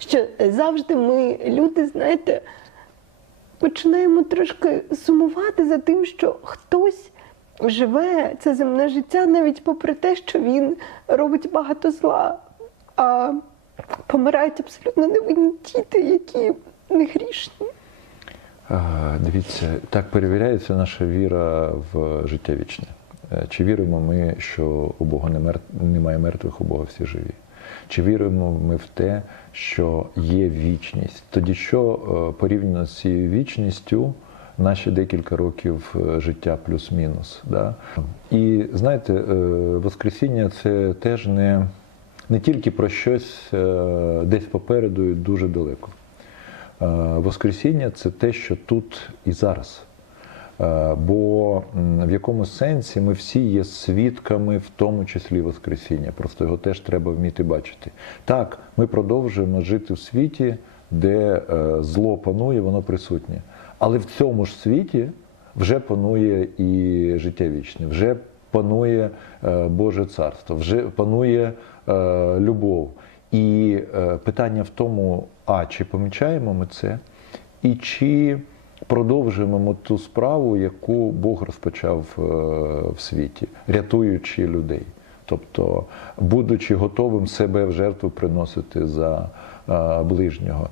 що завжди ми, люди, знаєте, починаємо трошки сумувати за тим, що хтось живе це земне життя навіть попри те, що він робить багато зла, а помирають абсолютно невинні діти, які не грішні. Дивіться, так перевіряється наша віра в життя вічне. Е, Чи віримо ми, що у Бога немає мертвих, у Бога всі живі? Чи віримо ми в те, що є вічність? Тоді що е, порівняно з цією вічністю наші декілька років е, життя плюс-мінус? Да? І знаєте, е, Воскресіння це теж не, не тільки про щось десь попереду і дуже далеко. Воскресіння це те, що тут і зараз. Е, Бо в якомусь сенсі ми всі є свідками, в тому числі Воскресіння. Просто його теж треба вміти бачити. Так, ми продовжуємо жити в світі, де е, зло панує, воно присутнє. Але в цьому ж світі вже панує і життя вічне, вже панує е, Боже царство, вже панує любов. І питання в тому, а чи помічаємо ми це, і чи продовжуємо ту справу, яку Бог розпочав е, в світі, рятуючи людей. Тобто, будучи готовим себе в жертву приносити за е, ближнього.